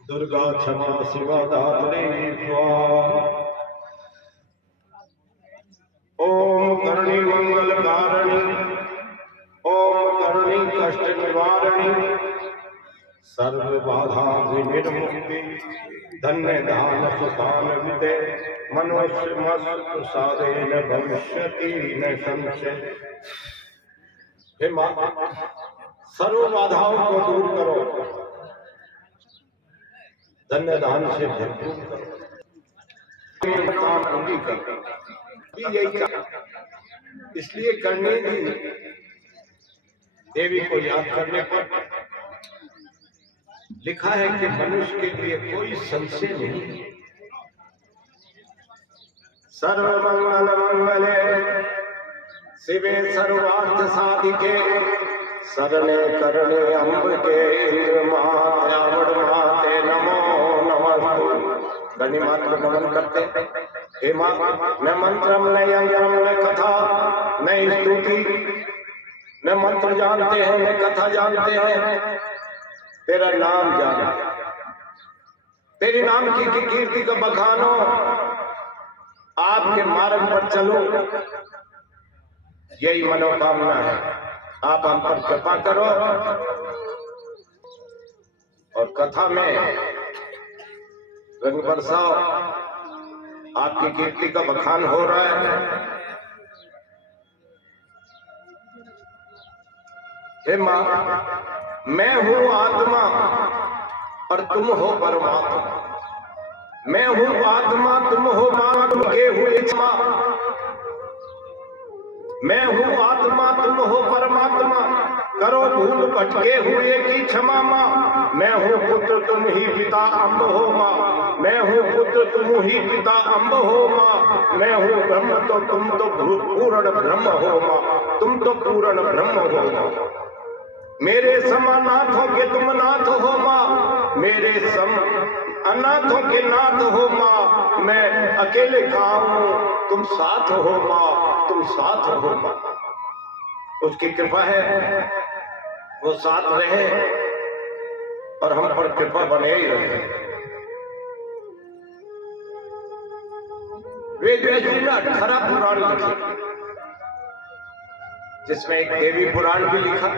दुर्गा क्षमा शिवा धात्री स्वाहा। ओम करणी मंगल कारिणी, ओम करणी कष्ट निवारणी, सर्व बाधा विनिर्मुक्ति, धन्य धान सुखान विदे, मनुष्य मस्त साधेन भविष्यति न संशय। हे मां, सर्व बाधाओं को दूर करो, धन्य दान से भरपूर करो, काम पूरी करो। यही इसलिए करने दी देवी को याद करने पर लिखा है कि मनुष्य के लिए कोई संशय नहीं। सर्वमंगल मंगले शिवे सर्वार्थ साधिके, शरणे करणे अम्ब के इंद्र महावड़ माते नमो नमः। गणि मात्र नमन करते। हे मां, न मंत्रम न यंत्रम न कथा न स्तुति, न मंत्र जानते हैं न कथा जानते हैं, तेरा नाम जाना, तेरे नाम की कीर्ति का बखानो, आपके मार्ग पर चलो, यही मनोकामना है। आप हम पर कृपा करो और कथा में रंग बरसाओ, आपकी कीर्ति का बखान हो रहा है। हे मां, मैं हूं आत्मा और तुम हो परमात्मा, मैं हूं आत्मा तुम हो मां, तुम के हुए क्षमा, मैं हूं आत्मा तुम हो परमात्मा, करो भूल भटके हुए की क्षमा मां। मैं हूं पुत्र तुम ही पिता अम्ब हो मां, मैं हूं पुत्र तुम ही पिता अम्ब हो मां, मैं हूं ब्रह्म तो तुम तो पूर्ण ब्रह्म हो मां, तुम तो पूर्ण ब्रह्म हो मां। मेरे समानाथों के तुम नाथ हो मां, मेरे सम अनाथों के नाथ हो मां, मैं अकेले कहाँ हूं, तुम साथ हो मां, तुम साथ हो मां। उसकी कृपा है, वो साथ रहे और हम पर कृपा बने ही रहे। वेद व्यास जी ने 18 पुराण लिखे, जिसमें एक देवी पुराण भी लिखा,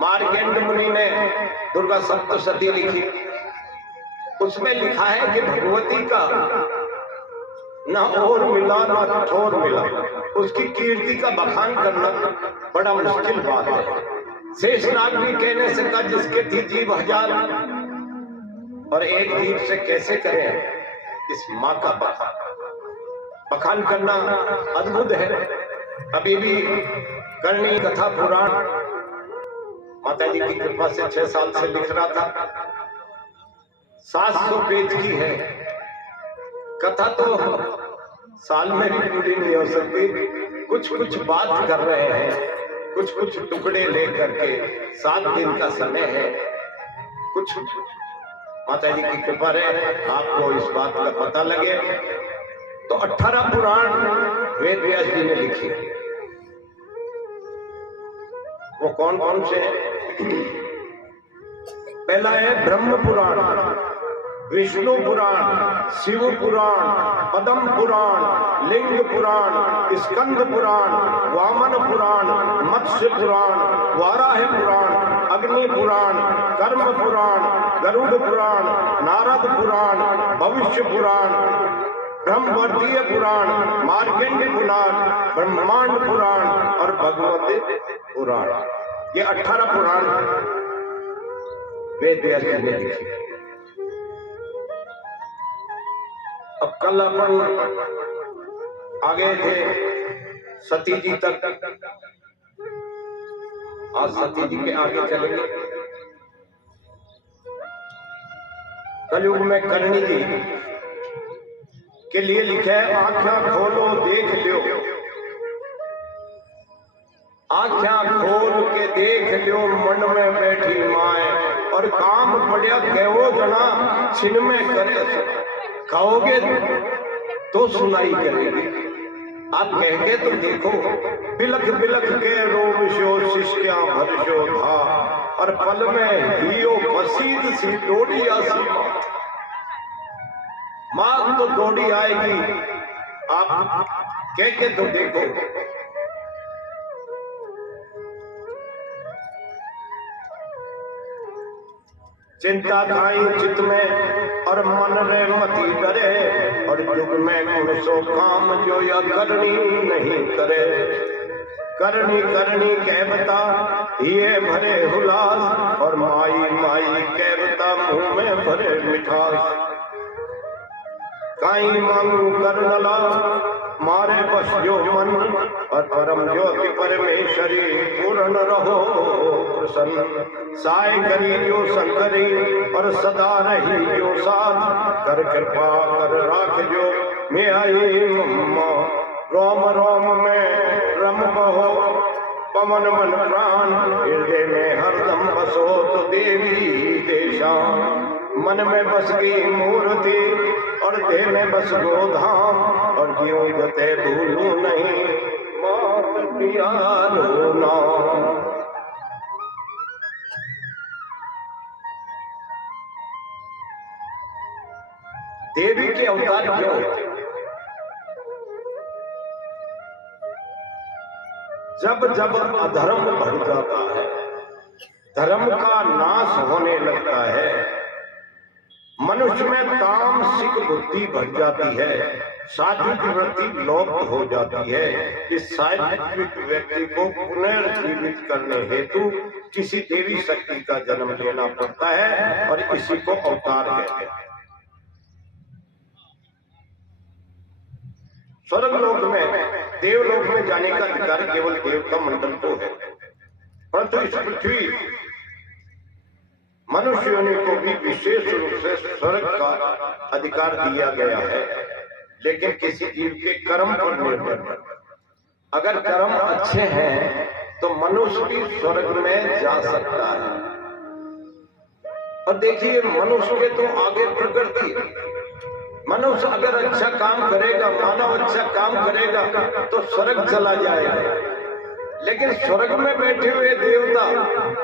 मार्कंड मुनि ने दुर्गा सप्तशती लिखी। उसमें लिखा है कि भगवती का न और मिला न ठोर मिला, उसकी कीर्ति का बखान करना बड़ा मुश्किल बात है। शेषनाग भी कहने से कहा, जिसके थी जीव 1000 और एक जीव से कैसे करें इस माँ का बखान करना अद्भुत है। अभी भी करनी कथा पुराण माता जी की कृपा से 6 साल से लिख रहा था। 700 पेज की है कथा, तो साल में भी पूरी नहीं हो सकती। कुछ कुछ बात कर रहे हैं, कुछ कुछ टुकड़े लेकर के, 7 दिन का समय है। कुछ माता जी की कृपा रहे आपको इस बात का पता लगे। तो 18 पुराण वेद व्यास जी ने लिखे। वो कौन कौन से? पहला है ब्रह्म पुराण, विष्णु पुराण, शिव पुराण, पद्म पुराण, लिंग पुराण, स्कंद पुराण, वामन पुराण, मत्स्य पुराण, वाराह पुराण, अग्नि पुराण, कर्म पुराण, गरुड़ पुराण, नारद पुराण, भविष्य पुराण, ब्रह्मवर्तीय पुराण, मार्कंड पुराण, ब्रह्मांड पुराण और भगवत पुराण। ये 18 पुराण वेद व्यास जी ने लिखे। अब कल अपन आगे थे सती जी तक, आज सती जी के आगे चलेंगे। कलयुग में करनी जी के लिए लिखा है, आंखें खोलो देख लो, आँखें खोल के देख लियो मन में बैठी माए, और काम पड़िया कहो जना छिन में करे, कहोगे तो सुनाई करेगी। आप कहेंगे तो देखो, बिलख बिलख के रोमशो शिष्या भरशो था, और पल में हियो पसीद सी डोड़ी आसी, मां तो दौड़ी आएगी। आप कह के तो देखो। चिंता खाई चित में और मन रे मती डरे, और युग में गुण सो काम जो या करनी नहीं करे। करनी करनी कहबता ये भरे हुलास, और माई माई कहबता मुंह में भरे मिठास। काई मांगू कर नला मारे बस जो मन, और परम ज्योति परमेश्वरी पूर्ण रहो प्रसन्न। साय करी जो शंकरी और सदा रही जो साथ, कर कृपा कर राख जो मैं आई मम्मा। रोम रोम में रम बहो पवन मन प्राण, हृदय में हरदम बसो तो देवी देशान। मन में बस गई मूर्ति और देह में बस गोधाम, और जीव जते भूलू नहीं मात प्रिया नाम। देवी के अवतार क्यों? जब जब अधर्म बढ़ जाता है, धर्म का नाश होने लगता है, मनुष्य में तामसिक बुद्धि बढ़ जाती है, सात्विक वृत्ति लोप हो जाती है। इस सात्विक व्यक्ति को पुनर्जीवित करने हेतु किसी देवी शक्ति का जन्म लेना पड़ता है, और इसी को अवतार कहते हैं। स्वर्गलोक में, देवलोक में जाने का अधिकार केवल देवता मंडल को है, परंतु इस पृथ्वी मनुष्यों को भी विशेष रूप से स्वर्ग का अधिकार दिया गया है, लेकिन किसी जीव के कर्म पर निर्भर। अगर कर्म अच्छे हैं तो मनुष्य भी स्वर्ग में जा सकता है। और देखिए, मनुष्य के तो आगे प्रकृति। मनुष्य अगर अच्छा काम करेगा, मानव अच्छा काम करेगा तो स्वर्ग चला जाएगा, लेकिन स्वर्ग में बैठे हुए देवता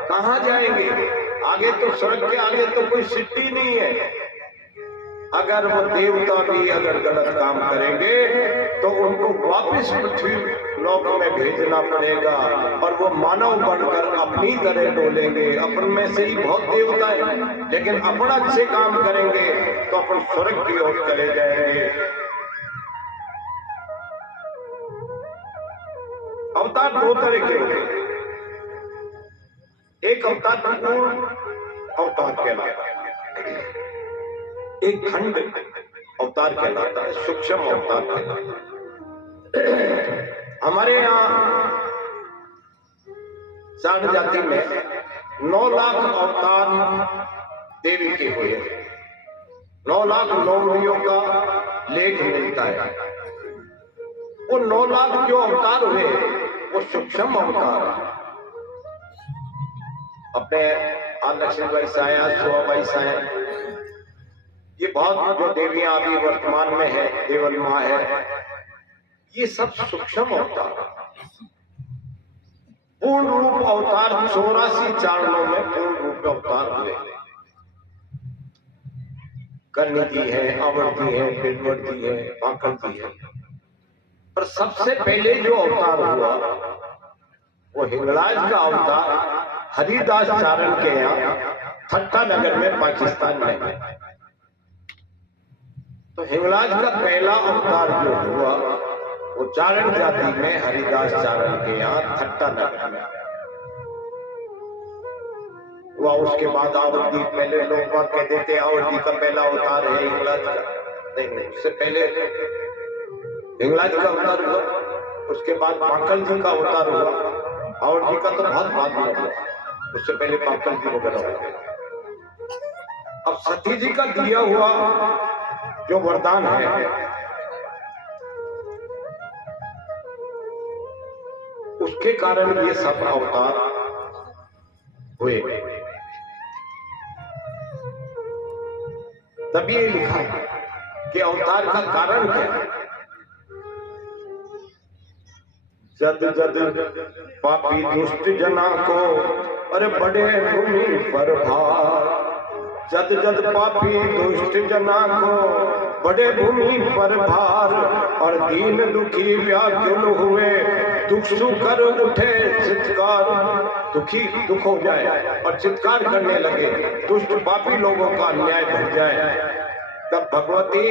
कहाँ जाएंगे? आगे तो स्वर्ग के आगे तो कोई सिटी नहीं है। अगर वो देवता भी अगर गलत काम करेंगे तो उनको वापस पृथ्वी लोक में भेजना पड़ेगा, और वो मानव बनकर अपनी तरह डोलेंगे। अपन में से ही बहुत देवता है, लेकिन अपना अच्छे काम करेंगे तो अपन स्वर्ग की ओर चले जाएंगे। अवतार दो तरह के होते हैं। एक अवतार पूर्ण अवतार कहलाता है, एक खंड अवतार कहलाता है, सूक्ष्म अवतार कहलाता है। हमारे यहाँ साठ जाति में 9 लाख अवतार देवी के हुए, 9 लाख नौवियों का लेख मिलता है। वो 9 लाख जो अवतार हुए वो सूक्ष्म अवतार है। अपने लक्ष्मी बाई साया, सुहाबाई साया, ये बहुत जो देवियां अभी वर्तमान में है, देवल माँ है, ये सब सूक्ष्म अवतार। पूर्ण रूप अवतार 84 चारणों में पूर्ण रूप अवतार हुए। करनी दी है, आवर्ती है, फिरवर्ती है, आकंती है। पर सबसे पहले जो अवतार हुआ वो हिंगलाज का अवतार हरिदास चारण के यहाँ ठट्टा नगर में, पाकिस्तान में। तो हिंगलाज का पहला अवतार जो हुआ वो चारण जाति में हरिदास चारण के यहाँ ठट्टा नगर में हुआ। उसके बाद आवृत्ति, पहले लोग बात कहते थे आवृत्ति का पहला अवतार है हिंगलाज का। नहीं, उससे पहले हिंगलाज का अवतार हुआ, उसके बाद पाकल जी का अवतार हुआ। आवृत्ति का तो बहुत बाद में हुआ, उससे पहले पाकल जी वगैरह हुआ। अब सती जी का दिया हुआ जो वरदान है, उसके कारण ये सब अवतार हुए। तभी ये लिखा कि अवतार का कारण क्या है। जद जद पापी दुष्ट जना को अरे बड़े भूमि पर भार, जद जद पापी दुष्ट जना को बड़े भूमि पर भार, और दीन दुखी व्याकुल हुए दुख सुख कर उठे चित्कार। दुखी दुख हो जाए और चित्कार करने लगे, दुष्ट पापी लोगों का अन्याय बढ़ जाए, तब भगवती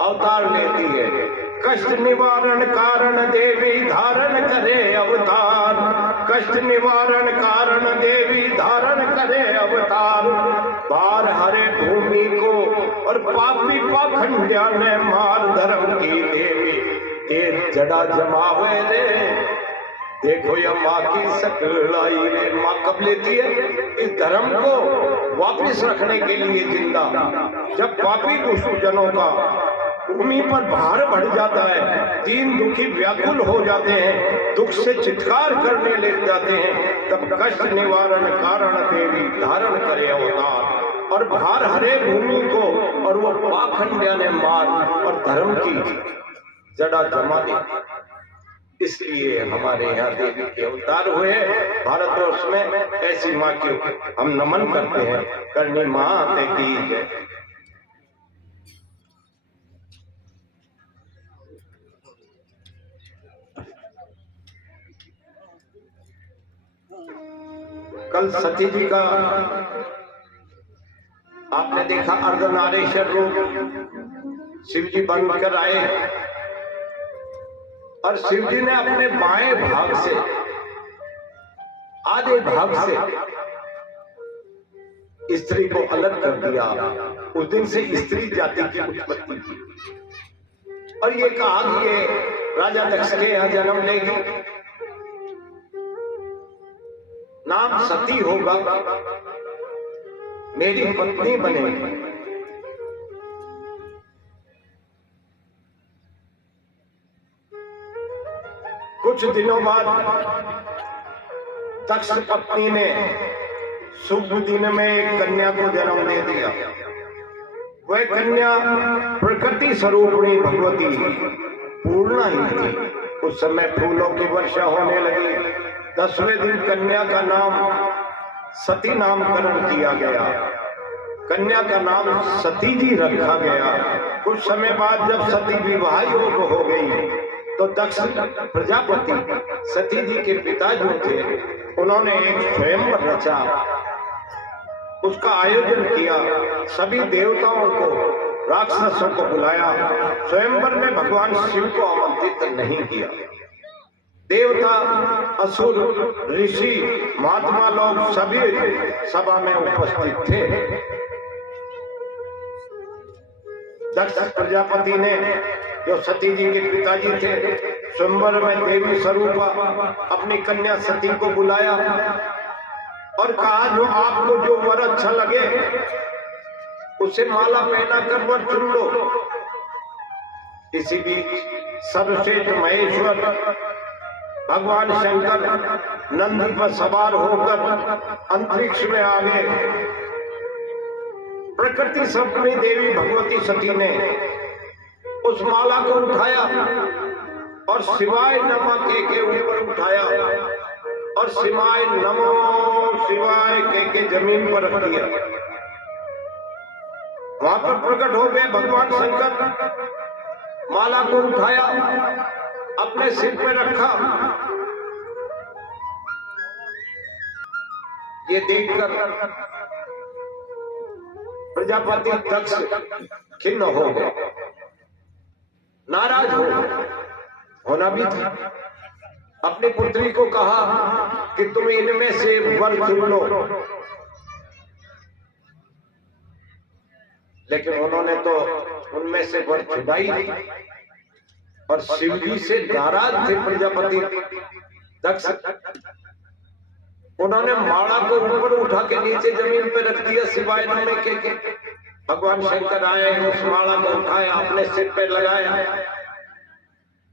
अवतार लेती है। कष्ट निवारण कारण देवी धारण करे अवतार, कष्ट निवारण कारण देवी धारण करे अवतार। बार हरे भूमि को और पापी पाखंड्या ने मार, धर्म की देवी ये जड़ा जमावे रे। देखो ये माँ की सकलाई रे, माँ कब लेती है इस धर्म को वापिस रखने के लिए जिंदा। जब पापी दुष्ट जनों का भूमि पर भार बढ़ जाता है, दीन दुखी व्याकुल हो जाते हैं, दुख से चित्कार करने लग जाते हैं, तब कष्ट निवारण कारण देवी धारण करे अवतार, और भार हरे भूमि को और वो पाखंड्या ने मार, और धर्म की जड़ा जमा दी। इसलिए हमारे यहाँ देवी के अवतार हुए। भारतवर्ष में ऐसी माँ की हम नमन करते हैं। करनी माँ की जय। कल सती जी का आपने देखा अर्धनारीश्वर रूप शिव जी बनकर आए, और शिव जी ने अपने बाएं भाग से, आधे भाग से स्त्री को अलग कर दिया। उस दिन से स्त्री जाति की उत्पत्ति की, और ये कहा कि ये राजा दक्ष के यहाँ जन्म लेगी, नाम सती होगा, मेरी पत्नी बनेगी। कुछ दिनों बाद दक्ष पत्नी ने शुभ दिन में एक कन्या को जन्म दे दिया। वह कन्या प्रकृति स्वरूपिणी भगवती पूर्णा ही थी। उस समय फूलों की वर्षा होने लगी। 10वें दिन कन्या का नाम सती नामकरण किया गया। कन्या का नाम सती जी रखा गया। कुछ समय बाद जब सती विवाह योग्य हो गई तो दक्ष प्रजापति सती जी के पिता जो थे उन्होंने एक स्वयंवर रचा, उसका आयोजन किया। सभी देवताओं को, राक्षसों को बुलाया। स्वयंवर में भगवान शिव को आमंत्रित नहीं किया। देवता, असुर, ऋषि, महात्मा लोग सभी सभा में उपस्थित थे। दक्ष प्रजापति ने, जो सती जी के पिताजी थे, स्वयंवर में देवी स्वरूप अपनी कन्या सती को बुलाया और कहा, जो आपको जो वर अच्छा लगे उसे माला पहना कर वर चुन लो। इसी बीच सर्वश्रेष्ठ महेश्वर भगवान शंकर नंदी पर सवार होकर अंतरिक्ष में आ गए। प्रकृति स्वरूपिणी देवी भगवती सती ने उस माला को उठाया और शिवाय नमः के ऊपर उठाया और शिवाय नमो शिवाय के जमीन पर रख दिया। वहां पर प्रकट हो गए भगवान शंकर। माला को उठाया, अपने सिर पे रखा। ये देखकर प्रजापति दक्ष खिन्न हो गए, नाराज हो गए। होना भी था। अपनी पुत्री को कहा कि तुम इनमें से वर चुन लो, लेकिन उन्होंने तो उनमें से वर चुना ही नहीं। और शिव जी से नाराज थे प्रजापति दक्ष। उन्होंने माला को ऊपर उठा के नीचे जमीन पे रख दिया। शिवाय नमः के भगवान शंकर आए, उस माला को उठाया, अपने सिर पे लगाया।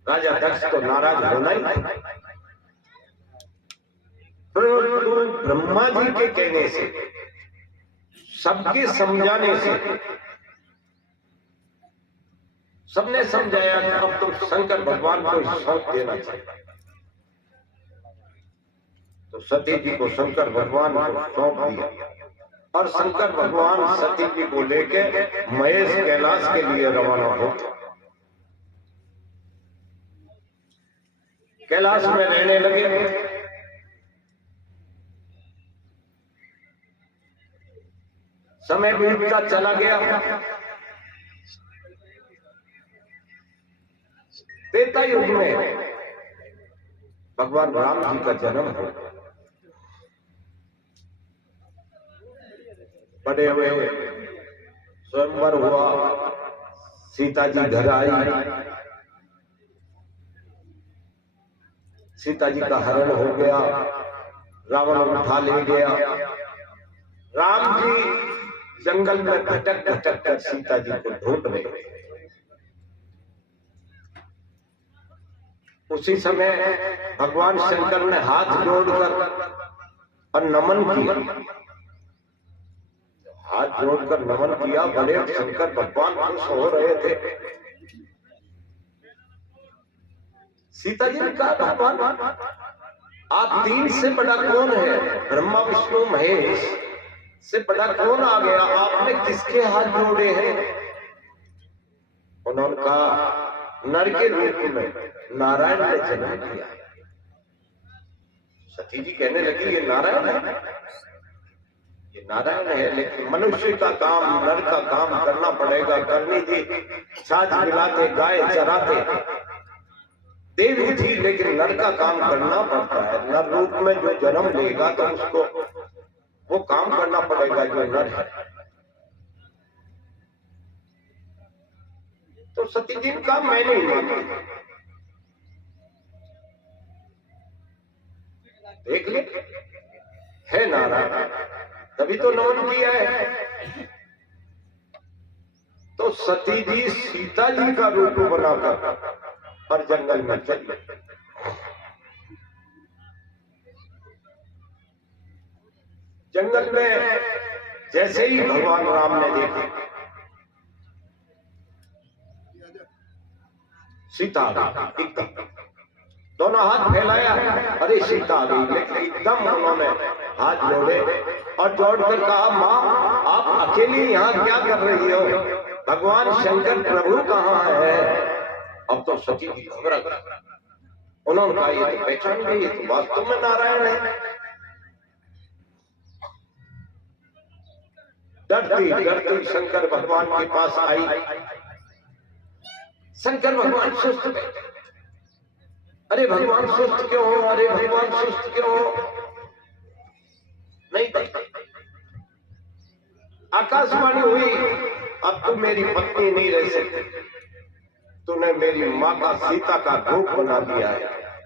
राजा दक्ष तो नाराज होना ही था। परंतु ब्रह्मा जी के कहने से, सबके समझाने से सबने समझाया कि अब तो शंकर भगवान को सौंप देना चाहिए। तो सती जी को शंकर भगवान को सौंप दिया और शंकर भगवान सती जी को लेके महेश कैलाश के लिए रवाना हो। कैलाश में रहने लगे। समय बीतता चला गया। त्रेता युग में भगवान राम जी का जन्म हो। बड़े हुए, स्वयंवर हुआ, सीता जी घर आई, सीता जी का हरण हो गया, रावण उठा ले गया। राम जी जंगल में भटक भटक कर सीता जी को ढूंढ रहे थे। उसी समय भगवान शंकर ने हाथ जोड़कर और नमन किया। हाथ जोड़कर नमन किया। बड़े शंकर भगवान खुश हो रहे थे। सीता जी ने कहा, भगवान आप तीन से बड़ा कौन है? ब्रह्मा विष्णु महेश से बड़ा कौन आ गया? आपने किसके हाथ जोड़े हैं? उन्होंने कहा, नर के रूप में नारायण ने जन्म दिया। सती जी कहने लगी, ये नारायण है, ये नारायण है, लेकिन मनुष्य का काम, नर का काम करना पड़ेगा। करनी जी छाछ मिलाते, गाय चराते, देवी थी, लेकिन नर का काम करना पड़ता है। नर रूप में जो जन्म लेगा तो उसको वो काम करना पड़ेगा जो नर है। तो सती जी का मैं नहीं मानती। देख ले, है नारायण, तभी तो नमन किया है। तो सती जी सीता जी का रूप बनाकर और जंगल में चली। जंगल में जैसे ही भगवान राम ने देखा सीता एकदम दोनों हाथ फैलाया, अरे सीता आ गई। लेकिन एकदम उन्होंने हाथ जोड़े और जोड़कर कहा, माँ आप अकेली यहाँ क्या कर रही हो? भगवान शंकर प्रभु कहाँ है? अब तो सती जी घबरा गई। उन्होंने कहा, ये तो पहचान गई, ये तो वास्तव में नारायण है। डरती डरती शंकर भगवान के पास आई। शंकर भगवान सुस्त गए। अरे भगवान सुस्त क्यों हो? अरे भगवान सुस्त क्यों हो? नहीं पता। आकाशवाणी हुई, अब तू मेरी पत्नी नहीं रह सकती। तूने मेरी माँ का, सीता का रूप बना दिया है।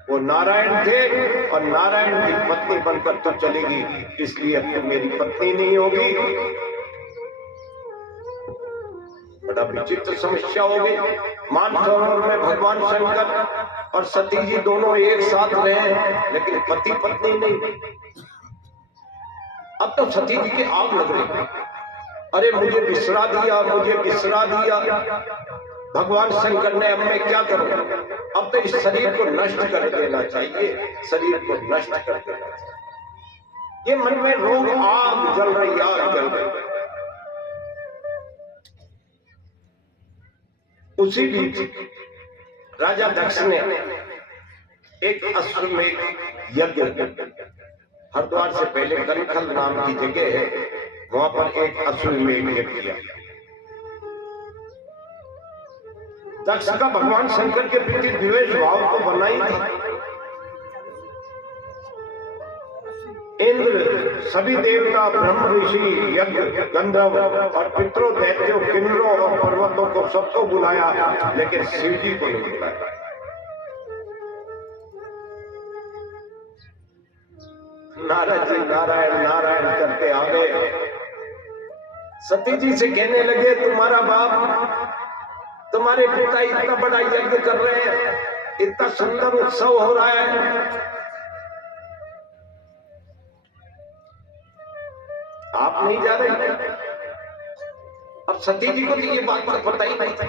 वो नारायण थे और नारायण की पत्नी बनकर तू चलेगी, इसलिए अब तू मेरी पत्नी नहीं होगी। बड़ा विचित्र समस्या हो गई। मानसरोवर में भगवान शंकर और सती जी दोनों एक साथ रहे, लेकिन पति पत्नी नहीं। अब तो सती जी की आग लग रही। अरे मुझे बिसरा दिया, मुझे बिसरा दिया। भगवान शंकर ने, अब मैं क्या करूं? अब तो इस शरीर को नष्ट कर देना चाहिए, शरीर को नष्ट कर देना चाहिए। ये मन में रोग, आग जल रही, आग जल रही। उसी बीच राजा दक्ष ने एक अश्वमेध यज्ञ, हरिद्वार से पहले कनखल नाम की जगह है, वहां पर एक अश्वमेध यज्ञ किया। दक्ष का भगवान शंकर के प्रति द्वेष भाव तो बना ही था। इंद्र, सभी देवता, ब्रह्म ऋषि, यज्ञ, गंधर्व और पितरों, दैत्यों, किन्नरों और पर्वतों को सबको बुलाया, लेकिन शिव जी को नहीं बुलाया। नारद जी नारायण नारायण करते आ गए। सती जी से कहने लगे, तुम्हारा बाप, तुम्हारे पिता इतना बड़ा यज्ञ कर रहे हैं, इतना सुंदर उत्सव हो रहा है, आप नहीं जा रहे। अब सती जी को तो ये बात पर पता ही नहीं था।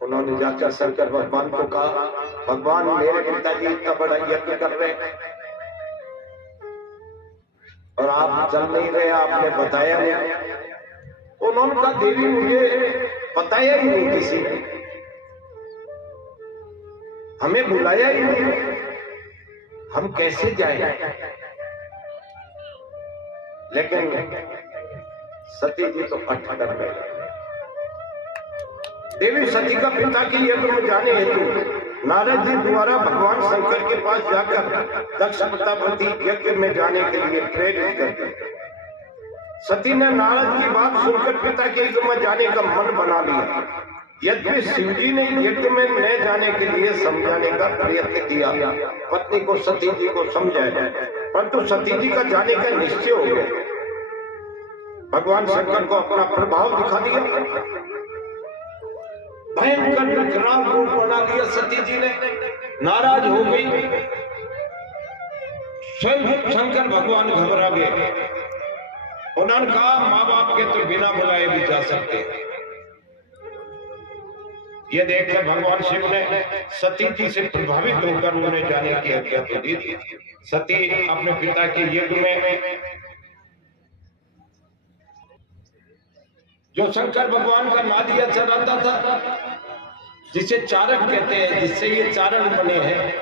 उन्होंने जाकर शंकर भगवान को कहा, भगवान मेरे पिताजी इतना बड़ा यज्ञ कर रहे हैं और आप चल नहीं रहे, आपने बताया नहीं। उन्होंने कहा, देवी मुझे बताया ही नहीं, किसी ने हमें बुलाया ही नहीं, हम कैसे जाएं? लेकिन सती जी तो अट कर गए। देवी सती का पिता के यज्ञ में जाने हेतु नारद जी द्वारा भगवान शंकर के पास जाकर दक्ष प्रजापति यज्ञ में जाने के लिए प्रेरित कर दिया। सती ने नारद की बात सुनकर पिता के यज्ञ में जाने का मन बना लिया। यद्यपि शिवजी ने यज्ञ में न जाने के लिए समझाने का प्रयत्न किया, पत्नी को सती जी को समझाया, परंतु सती जी का जाने का निश्चय हो गया। भगवान शंकर को अपना प्रभाव दिखा दिया, भयंकर विकराल रूप बना दिया। सती जी ने नाराज हो गई। स्वयं शंकर भगवान घबरा गए। उन्होंने कहा, माँ बाप के तो बिना बुलाए भी जा सकते। ये देखकर भगवान शिव ने सती जी से प्रभावित होकर उन्हें जाने की आज्ञा तो दी थी। सती अपने पिता के यज्ञ में जो शंकर भगवान का नादिया चढ़ाता था, जिसे चारक कहते हैं, जिससे ये चारण बने हैं,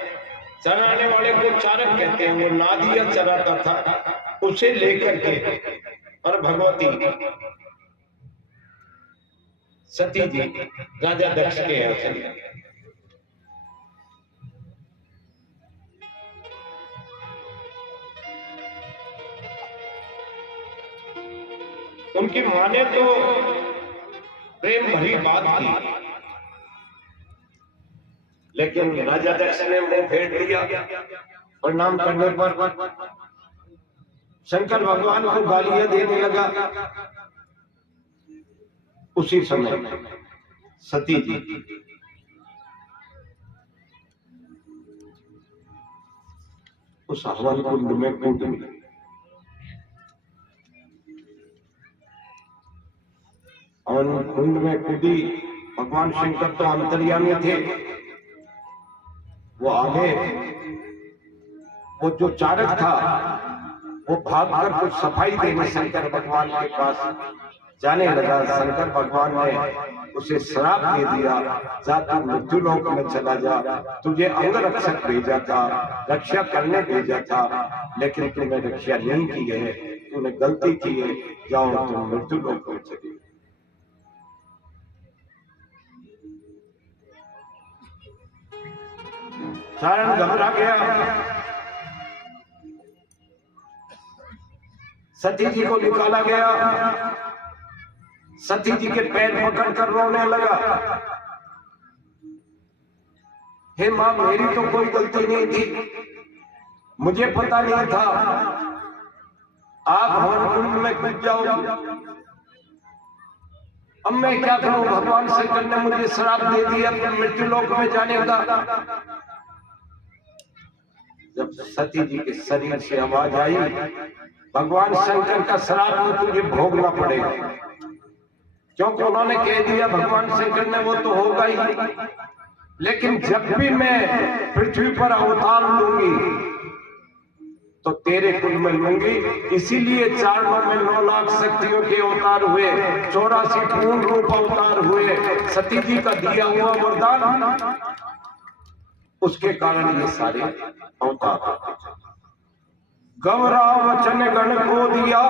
चराने वाले को चारक कहते हैं, वो नादिया चढ़ाता था, उसे लेकर के और भगवती सती जी राजा दक्ष के यहाँ चली। उनकी मां ने तो प्रेम भरी बात की, लेकिन राजा दक्ष ने मुंह फेर लिया। प्रणाम करने पर शंकर भगवान को गालियां देने लगा। उसी समय सती जी उस हवन कुंड में कूद गई। हवन कुंड में कूदी। भगवान शंकर तो अंतर्यामी थे, वो आगे, वो जो चारक था वो भागकर कुछ सफाई देने शंकर भगवान के पास जाने लगा। शंकर भगवान ने उसे श्राप दे दिया, जा तू मृत्युलोक में चला जा, तुझे अंगरक्षक भेजा था, रक्षा करने भेजा था, लेकिन तूने रक्षा नहीं की है, तूने गलती की है, जाओ तुम मृत्युलोक में चले। चारण घबरा गया। सती जी को निकाला गया। सती जी के पैर पकड़कर रोने लगा। हे मां, मेरी तो कोई गलती नहीं थी, मुझे पता नहीं था, आप हवन कुंड में कूद जाओ, अब मैं क्या करूं? भगवान शंकर ने मुझे श्राप दे दिया मृत्युलोक में जाने का। जब सती जी के शरीर से आवाज आई, भगवान शंकर का श्राप तो तुझे भोगना पड़ेगा, क्योंकि उन्होंने कह दिया भगवान शंकर ने, वो तो होगा ही, लेकिन जब भी मैं पृथ्वी पर अवतार लूंगी तो तेरे कुल में लूंगी। इसीलिए चारणों में 9 लाख शक्तियों के अवतार हुए, 84 पूर्ण रूप अवतार हुए। सती जी का दिया हुआ वरदान, उसके कारण ये सारे अवतार। गौरा वचन गण को दिया,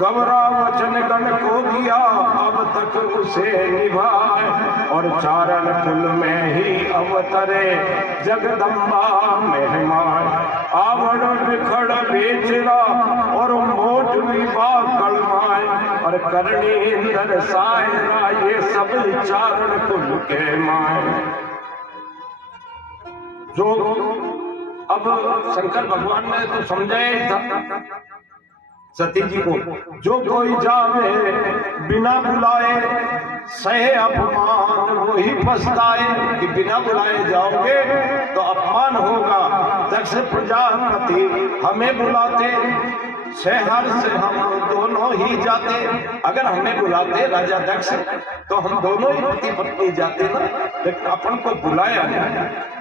गौरा वचन गण को दिया, अब तक उसे निभाए, और चारण कुल में ही अवतरे जगदम्बा मेहमान। आवरण बिखड़ बेचरा और मोट विवाह कलमाए, और करणी सायरा, ये सब चारण कुल के माए। जो अब शंकर भगवान ने तो समझाया ही था, सती जी को, जो कोई जावे बिना बुलाए सहे अपमान वही पछताए, कि बिना बुलाए जाओगे तो अपमान होगा। दक्ष प्रजापति हमें बुलाते शहर से हम दोनों ही जाते, अगर हमें बुलाते राजा दक्ष तो हम दोनों ही पति पत्नी जाते ना, लेकिन अपन को बुलाया नहीं।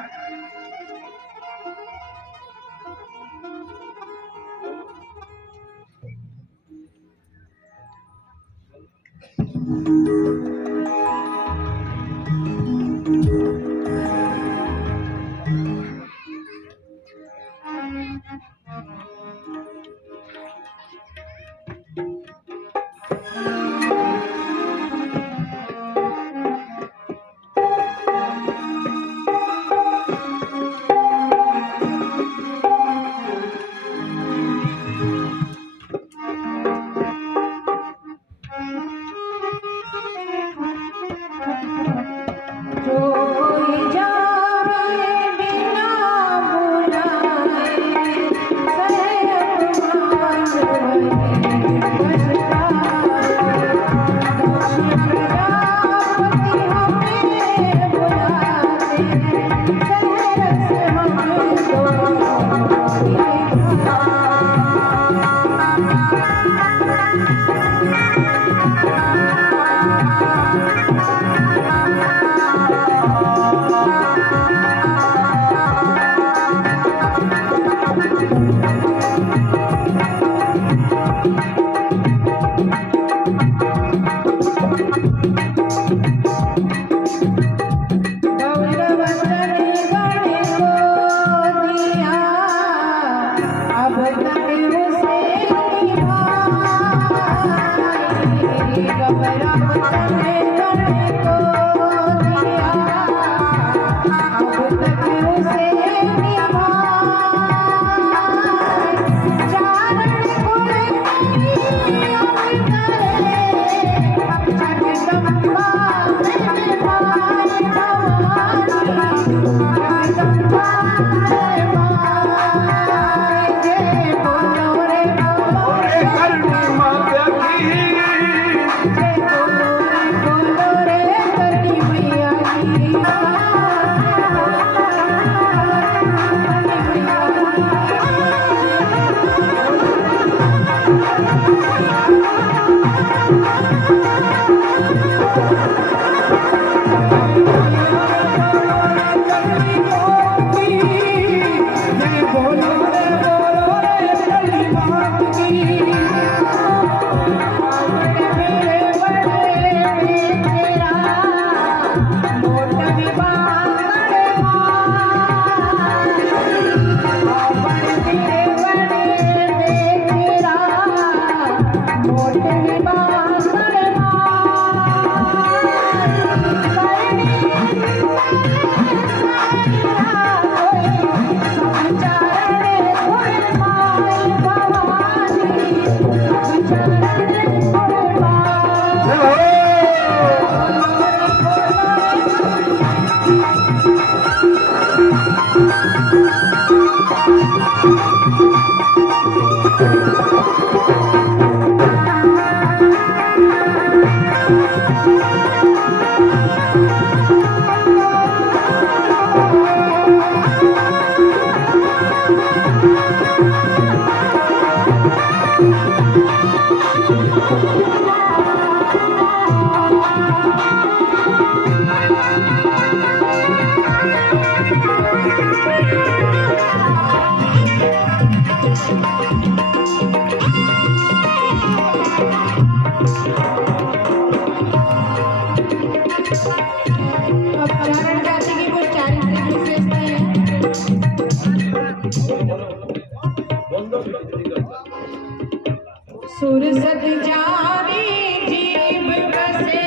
सुरसत जारी जीव बसे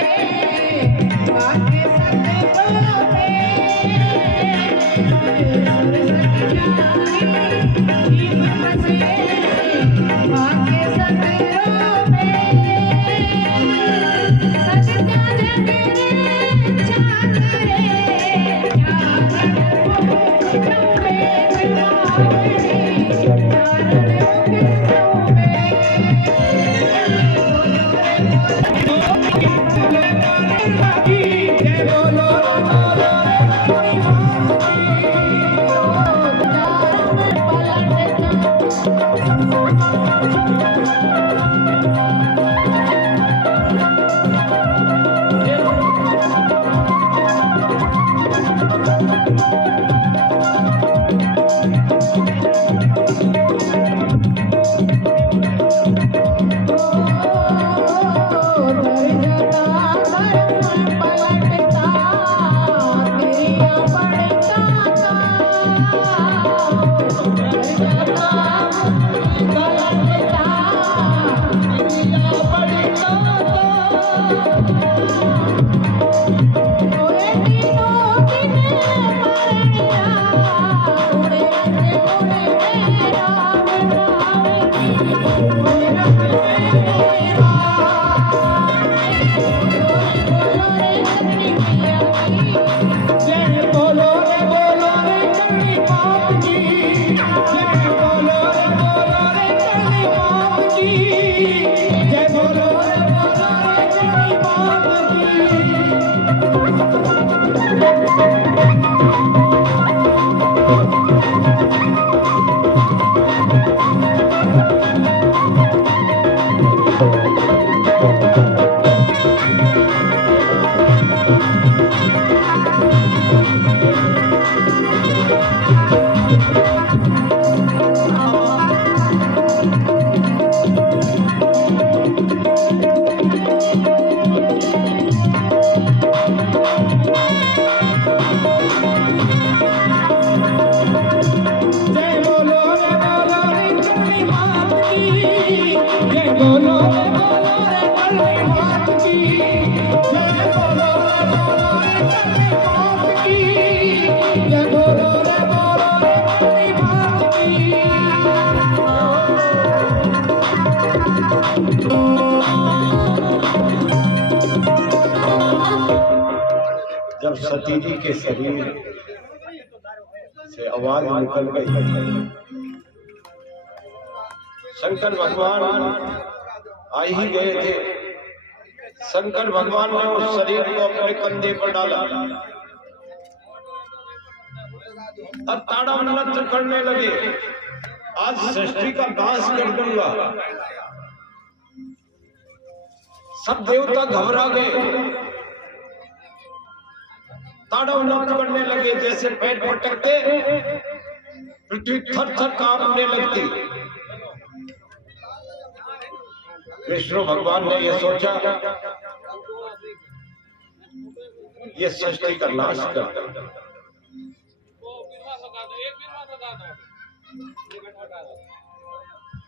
आके सत पे सुरसत जारी जीव बसे आके सत पे सत्या जगरे चाकरे चारण में जब सती जी के शरीर से आवाज निकल गई, शंकर भगवान आ ही गए थे। शंकर भगवान ने उस शरीर को अपने कंधे पर डाला। अब ताड़व नृत्य करने लगे, आज सृष्टि का नाश कर दूंगा। सब देवता घबरा गए, ताड़व नृत्य करने लगे। जैसे पैर पटकते पृथ्वी थर थर कांपने लगती। विष्णु भगवान ने यह सोचा, ये सृष्टि का नाश कर।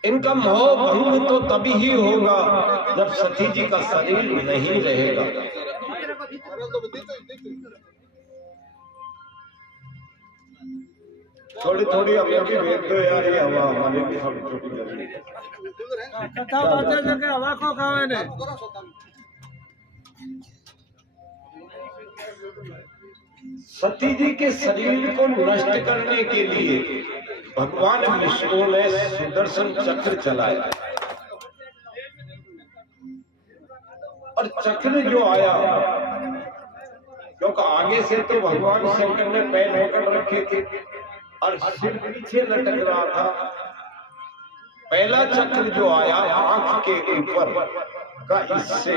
इनका मोह भंग तो तभी ही होगा जब सती जी का शरीर नहीं रहेगा। थोड़ी थोड़ी हमें भी भेज दो यार, ये हवा हमारे भी थोड़ी छोटी जरूरी है। हवा को खावे ने सती जी के शरीर को नष्ट करने के लिए भगवान विष्णु ने सुदर्शन चक्र चलाया। और चक्र जो आया, क्योंकि आगे से तो भगवान शंकर ने पैर पकड़ रखे थे और सिर पीछे लटक रहा था। पहला चक्र जो आया आंख के ऊपर का हिस्से,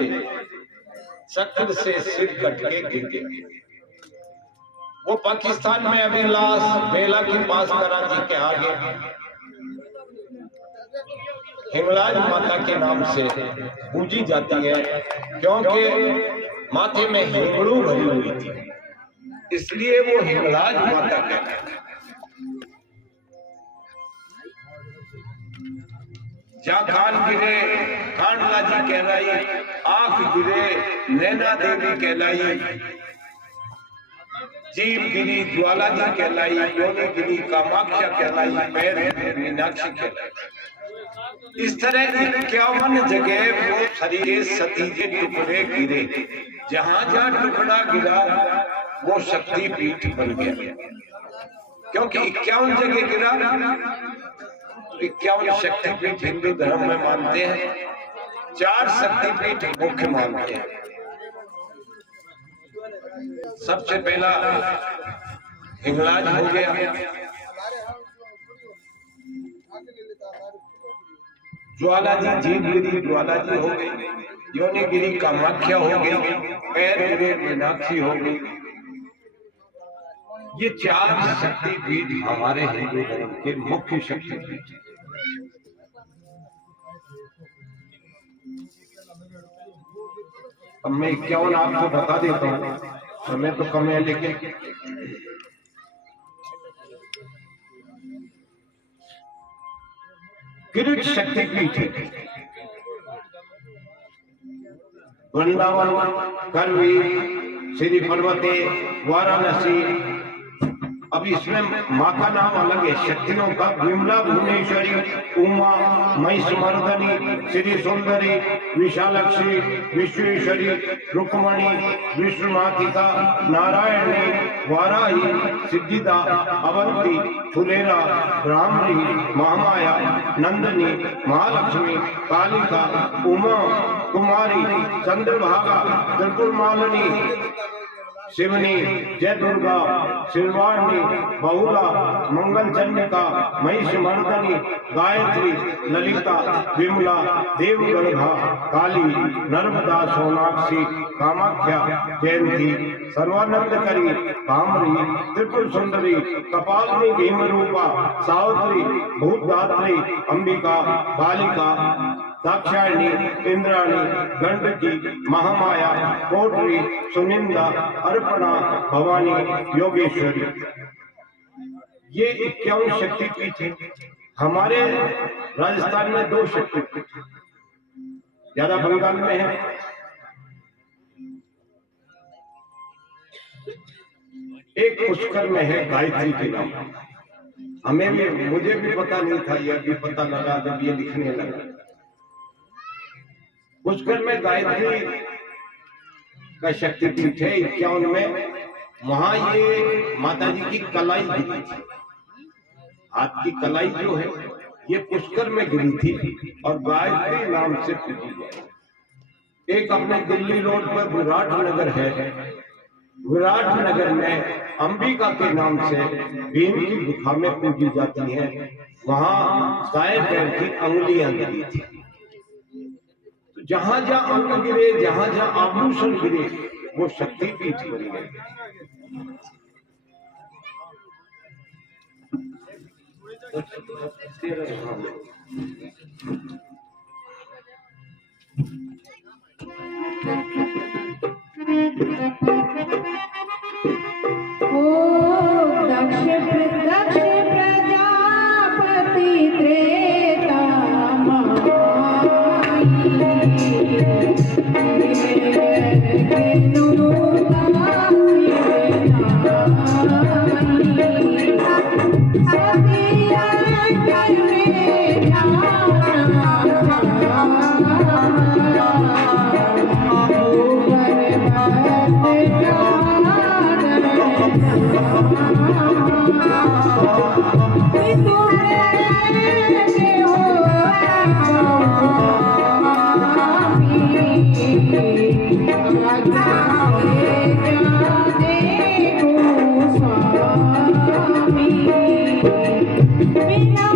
चक्र से सिर कट के गिर गया। वो पाकिस्तान में अभी लाश बेला के पास कराची के आगे हिंगलाज माता के नाम से पूजी जाती है, क्योंकि माथे में हिंगड़ू भरी हुई थी, इसलिए वो हिंगलाज माता कहते हैं। जा कान गिरे कांडला जी कहलाई, आंख गिरे नैना देवी कहलाई, जीव गिरी ज्वाला जी कहलाई, योनि गिरी कामाख्या कहलाई, पैर मीनाक्षी कहलाई। इस तरह 51 जगह वो शरीर सती के टुकड़े गिरे। जहां जहां टुकड़ा गिरा वो शक्ति पीठ बन गया, क्योंकि 51 जगह गिरा 51 शक्तिपीठ हिंदू धर्म में मानते हैं, 4 शक्तिपीठ मुख्य मानते हैं। सबसे पहला हिंगलाज हो गया, ज्वालाजी जीवगिरी ज्वालाजी हो गई, योनिगिरी कामाख्या हो गई, पैरगिरी मीनाक्षी हो गई। ये 4 शक्तिपीठ हमारे हिंदू धर्म के मुख्य शक्तिपीठ हैं। अब मैं 51 आपको बता देता हूँ, समय तो कम है लेकिन किरीट शक्तिपीठ है, वृंदावन, करवी, श्री पर्वते, वाराणसी। अब इसमें माँ का नाम अलग है, शक्तियों का विमला, भुवनेश्वरी, उमा, महिषमर्दनी, श्री सुंदरी, विशालक्षी, विश्वेश्वरी, रुक्मणी, विष्णुमातिका, नारायणी, वाराही, सिद्धिदा, अवंती, फुलेरा, ब्राह्मणी, महामाया, नंदनी, महालक्ष्मी, कालिका, उमा, कुमारी, चंद्रभागा, त्रिपुरमालिनी, शिवनी, जय दुर्गा, शिववाणी, बहुला, मंगल चंडिका, महिषमर्दनी, गायत्री, ललिता, विमला, देवगर्भा, काली, नर्मदा, सोनाक्षी, कामाख्या, जयंती, सर्वानंदकरी, कामरी, त्रिपुर सुंदरी, कपालिनी, भीमरूपा, सावित्री, भूतधात्री, अंबिका, बालिका, दाक्षायणी, इंद्राणी, गंडकी, महामाया, कोटरी, सुनिंदा, अर्पणा, भवानी, योगेश्वरी। ये 51 शक्तिपीठ है। हमारे राजस्थान में 2 शक्तिपीठ, ज्यादा बंगाल में है। एक पुष्कर में है गायत्री के नाम, मुझे भी पता नहीं था, यह भी पता लगा जब ये लिखने लगा। पुष्कर में गायत्री का शक्तिपीठ है 51 में। वहां ये माता जी की कलाई गिरी थी, हाथ की कलाई जो है ये पुष्कर में गिरी थी और गायत्री नाम से पूजी जाए। एक अपने दिल्ली रोड पर विराट नगर है, विराट नगर में अंबिका के नाम से भीम की गुफा में पूजी जाती है। वहां दाएं पैर की अंगुलियां गिरी थी। जहां जहां अंग गिरे, जहां जहां आभूषण गिरे, वो शक्तिपीठ बन गए। दक्ष प्रजापति त्रेता Krishna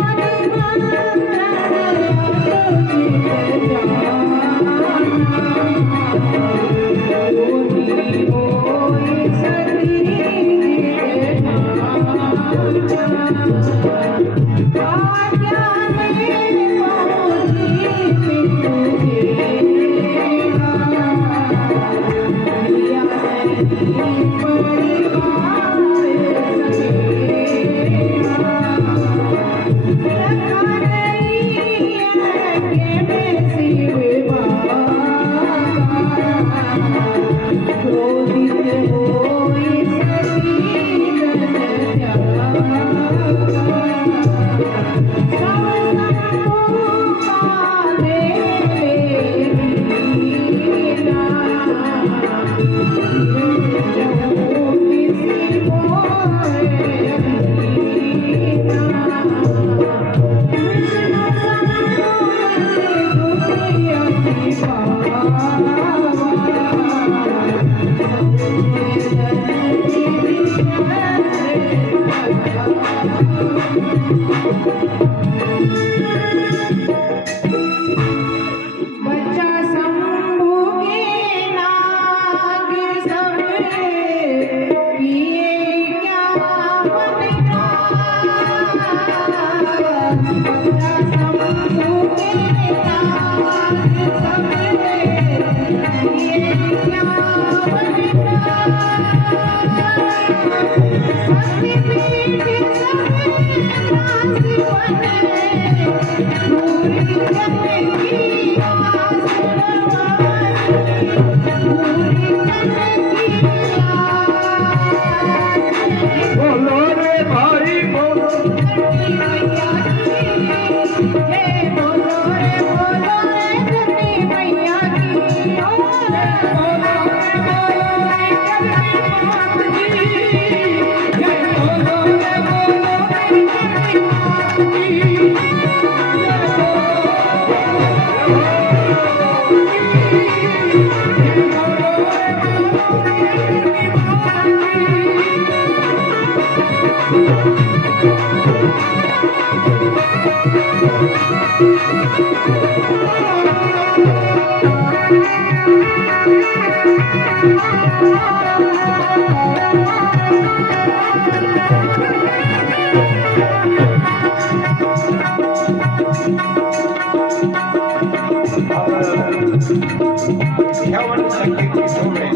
यवन शक्तिपीठों में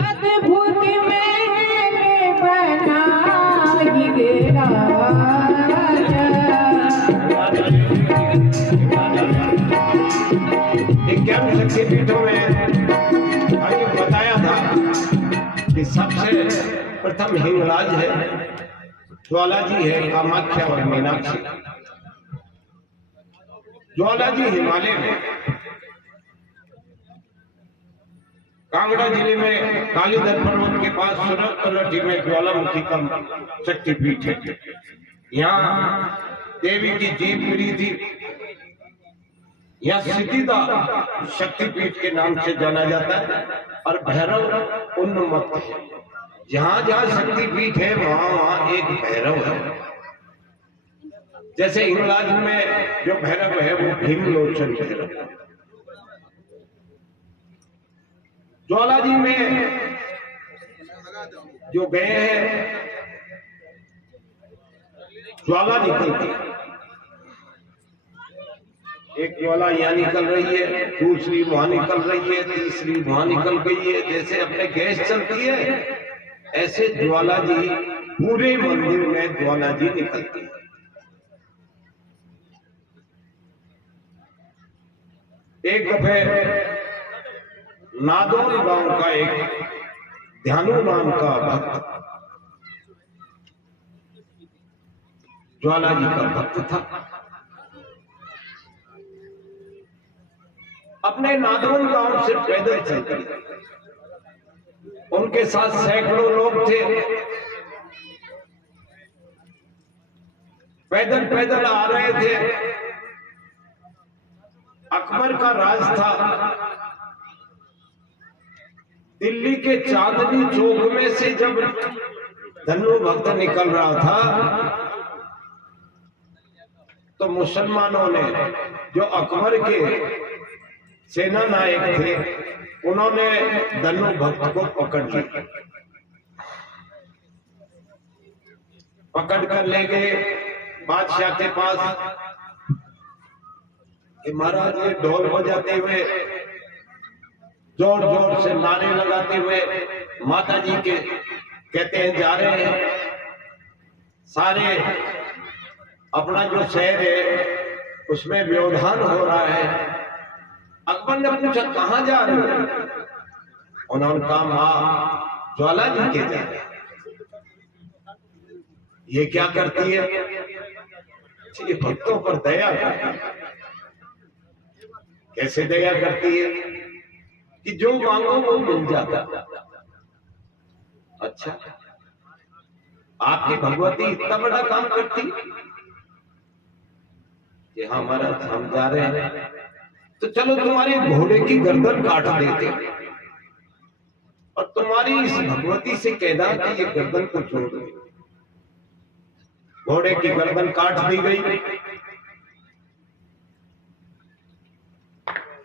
अद्भुत मैंने बनाई गे राजा। इक्यावन शक्तिपीठों में आगे बताया था कि सबसे प्रथम हिंगराज है, ज्वाला जी है, कामाख्या और मीनाक्षी। ज्वाला जी हिमालय में कांगड़ा जिले में कालीधर पर्वत के पास सूरज तलहटी में ज्वालामुखी का शक्तिपीठ है। यहाँ देवी की जीव मिली थी। यहाँ सिद्धिदा शक्तिपीठ के नाम से जाना जाता है और भैरव उन्मत्त है। जहां जहां शक्तिपीठ है वहां वहां एक भैरव है। जैसे हिंगलाज में जो भैरव है वो भीमलोचन भैरव। ज्वाला जी में जो गए हैं ज्वाला निकलती, एक ज्वाला यहाँ निकल रही है, दूसरी वहां निकल रही है, तीसरी वहां निकल गई है। जैसे अपने गैस चलती है ऐसे ज्वाला जी पूरे मंदिर में ज्वाला जी निकलती है। एक दफे नादौन गांव का एक ध्यानु नाम का भक्त ज्वाला जी का भक्त था। अपने नादौन गांव से पैदल चलते, उनके साथ सैकड़ों लोग थे। पैदल पैदल आ रहे थे। अकबर का राज था। दिल्ली के चांदनी चौक में से जब धन्नो भक्त निकल रहा था तो मुसलमानों ने, जो अकबर के सेना नायक थे, उन्होंने धन्नो भक्त को पकड़ लिया। पकड़ कर ले गए बादशाह के पास कि महाराज ये ढोल बजाते हुए, जोर जोर से नारे लगाते हुए माता जी के कहते हैं जा रहे हैं, सारे अपना जो शहर है उसमें व्यवधान हो रहा है। अकबर ने पूछा कहां जा रहे हो? उन्होंने कहा मां ज्वाला जी के जा रहे। ये क्या करती है? ये भक्तों पर दया करती है। कैसे दया करती है? कि जो मांगो वो मिल जाता। अच्छा, आपकी भगवती इतना बड़ा काम करती कि हाँ महाराज हम जा रहे हैं, तो चलो तुम्हारे घोड़े की गर्दन काट देते और तुम्हारी इस भगवती से कहना कि ये गर्दन को छोड़ दे। घोड़े की गर्दन काट दी गई।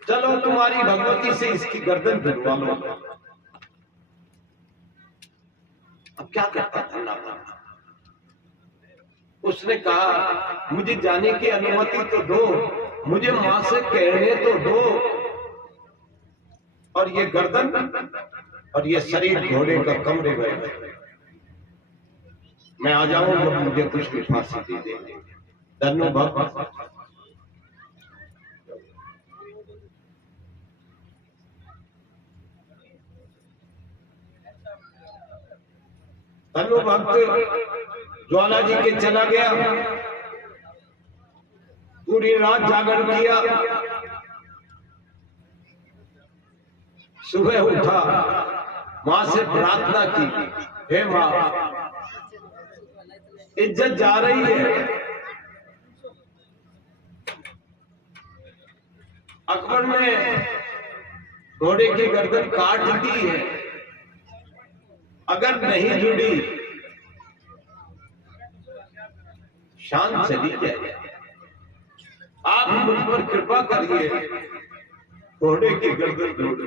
चलो तुम्हारी भगवती से इसकी गर्दन भिड़वा लो। अब क्या करता था ना? उसने कहा मुझे जाने की अनुमति तो दो, मुझे मां से कहने तो दो, और ये गर्दन और ये शरीर घोड़े का कमरे में मैं आ जाऊं जब मुझे कुछ भी फांसी दे देंगे। धन्नो भक्त धन्नो भक्त ज्वाला जी के चला गया। पूरी रात जागरण किया। सुबह उठा, मां से प्रार्थना की, हे मां इज्जत जा रही है। अकबर ने घोड़े की गर्दन काट दी है, अगर नहीं जुड़ी शान चली जाए। आप मुझ पर कृपा करिए, घोड़े की गर्दन जोड़।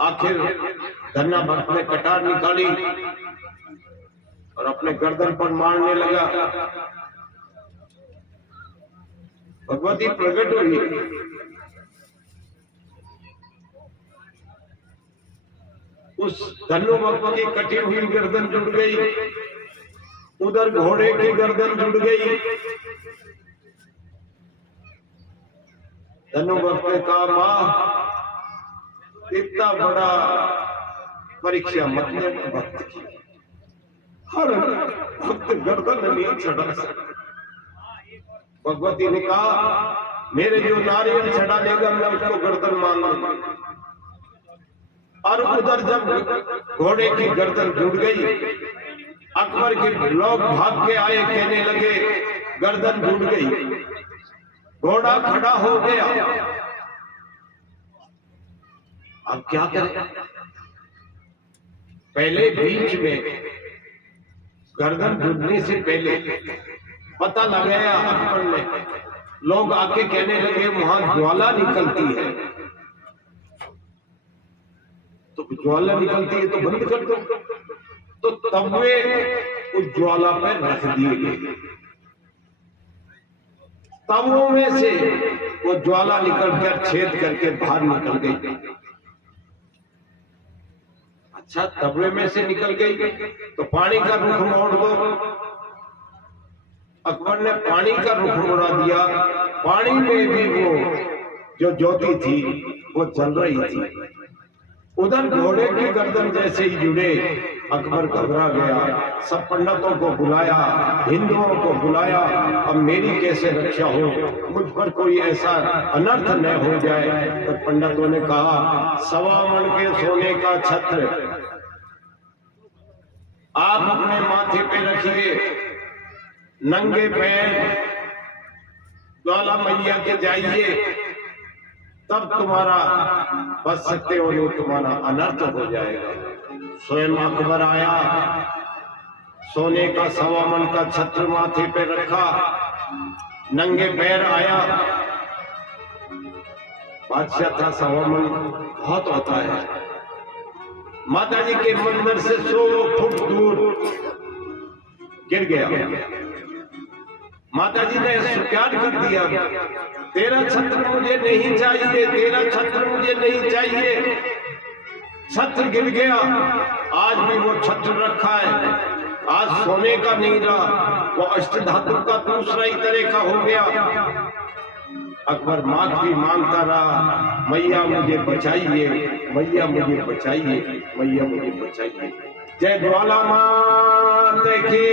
आखिर धन्ना भक्त ने कटार निकाली और अपने गर्दन पर मारने लगा। भगवती प्रकट हुई, उस धन्नो भक्त की कटी हुई गर्दन जुड़ गई, उधर घोड़े की गर्दन जुड़ गई। धन्नो भक्त ने कहा, मां इतना बड़ा परीक्षा मत ले भक्त की, हर भक्त गर्दन नहीं चढ़ा सकता। भगवती ने कहा, मेरे जो नारियल चढ़ा लेगा मैं उसको गर्दन मान लूंगा। और उधर जब घोड़े की गर्दन जुड़ गई, अकबर के लोग भाग के आए, कहने लगे गर्दन जुड़ गई। घोड़ा खड़ा हो गया, अब क्या करें? पहले बीच में गर्दन जुड़ने से पहले पता लगाया अकबर ने, लोग आके कहने लगे वहां ज्वाला निकलती है, तो ज्वाला निकलती है तो बंद कर दो। तो तवे उस ज्वाला पर रख दिए गए, तवों में से वो ज्वाला निकलकर छेद करके बाहर निकल गई। अच्छा, तवे में से निकल गई तो पानी का रुख मोड़ दो। अकबर ने पानी का रुख मोड़ा दिया, पानी में भी वो जो ज्योति थी वो जल रही थी। उधर घोड़े की गर्दन जैसे ही जुड़े, अकबर घबरा गया, सब पंडितों को बुलाया, हिंदुओं को बुलाया, अब मेरी कैसे रक्षा हो, मुझ पर कोई ऐसा अनर्थ न हो जाए। तो पंडितों ने कहा, 1.25 मन के सोने का छत्र आप अपने माथे पे रखिए, नंगे पैर ज्वाला मैया के जाइए, तब तुम्हारा बच सकते हो, नहीं तुम्हारा अनर्थ हो जाएगा। स्वयं अकबर आया, सोने का 1.25 मन का छत्र माथे पे रखा, नंगे पैर आया। बादशाह था, 1.25 मन बहुत होता है। माता जी के मंदिर से 100 फुट दूर गिर गया। माता जी ने स्वीकार कर दिया, तेरा छत्र मुझे नहीं चाहिए, तेरा छत्र मुझे नहीं चाहिए। छत्र गिर गया, आज भी वो छत्र रखा है, आज सोने का नहीं रहा, वो अष्टधातु का दूसरा ही तरह का हो गया। अकबर माफी मांगता रहा, मैया मुझे बचाइए, मैया मुझे बचाइए, मैया मुझे बचाइए। जय ज्वाला मात की।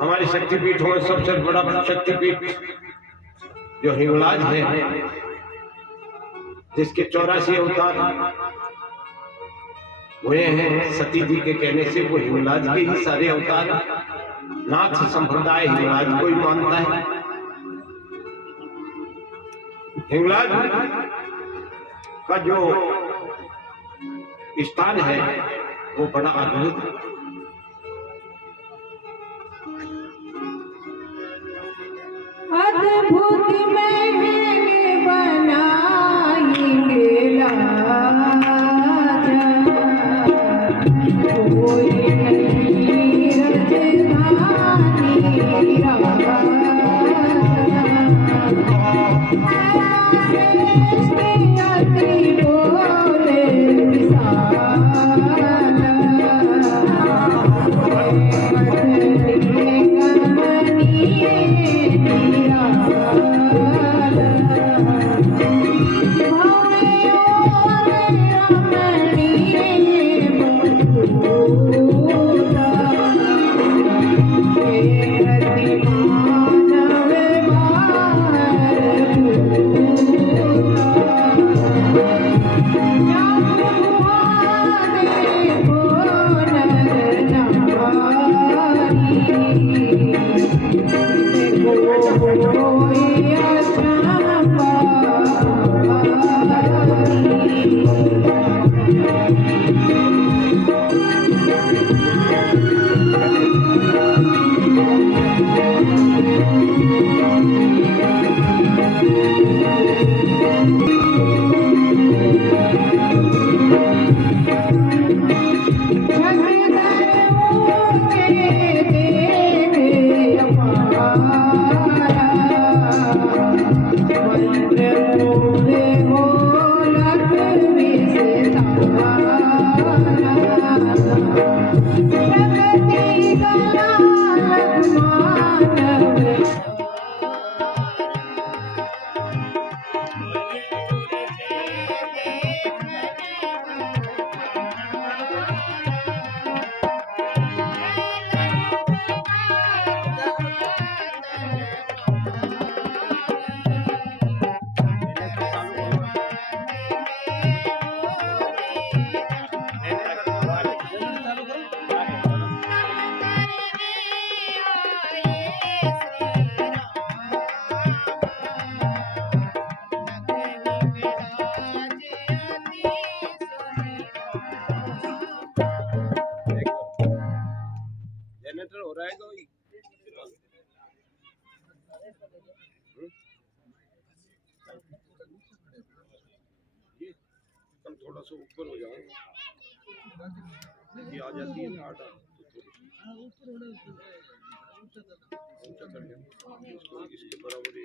हमारे शक्तिपीठों में सबसे बड़ा शक्तिपीठ जो हिंगलाज है, जिसके 84 अवतार हुए हैं सती जी के कहने से, वो हिंगलाज के ही सारे अवतार। नाथ संप्रदाय हिंगलाज को ही मानता है। हिंगलाज का जो स्थान है वो बड़ा अद्भुत है। अद्भुत महल बनाएंगे राजा, कोई नहीं राजधानी राजा। बोले विशाल ये आ जाती है ना आटा तो ऊंचा कर देना इसके बराबर ही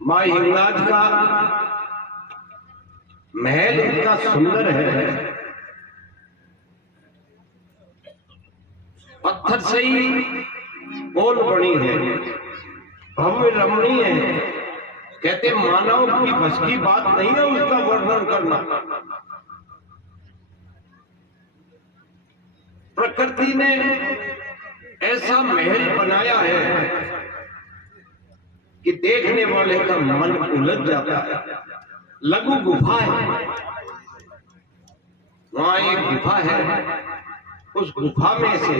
माँ हिंगलाज का महल इतना सुंदर है, पत्थर से ही गोल बनी है, भव्य रमणीय है। कहते मानव की बस की बात नहीं है उसका वर्णन करना। प्रकृति ने ऐसा महल बनाया है कि देखने वाले का मन उलझ जाता है। लघु गुफा है, वहां एक गुफा है, उस गुफा में से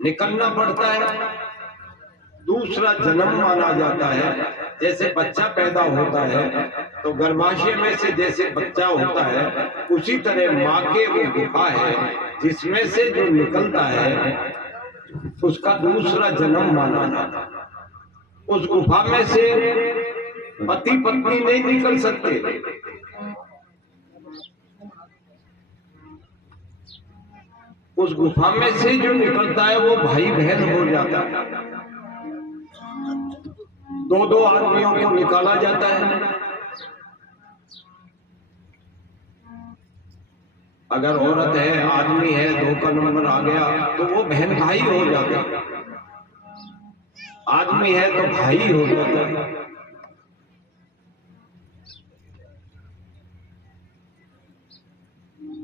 निकलना पड़ता है। दूसरा जन्म माना जाता है। जैसे बच्चा पैदा होता है तो गर्भाशय में से जैसे बच्चा होता है, उसी तरह माँ के वो गुफा है जिसमें से जो निकलता है उसका दूसरा जन्म माना जाता है। उस गुफा में से पति पत्नी नहीं निकल सकते, उस गुफा में से जो निकलता है वो भाई बहन हो जाता है। दो दो आदमियों को निकाला जाता है। अगर औरत है, आदमी है, दो का नंबर आ गया तो वो बहन भाई हो जाता है। आदमी है तो भाई हो जाता है।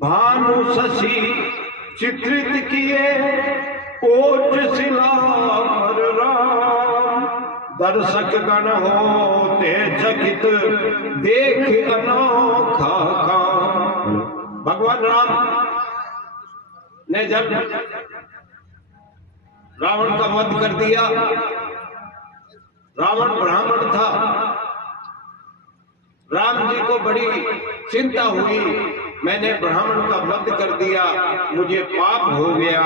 भानु शशि चित्रित किए कोच शिला पर राम, दर्शक गण होते चकित देख अनोखा काम। भगवान राम ने जब रावण का वध कर दिया, रावण ब्राह्मण था, राम जी को बड़ी चिंता हुई, मैंने ब्राह्मण का वध कर दिया, मुझे पाप हो गया,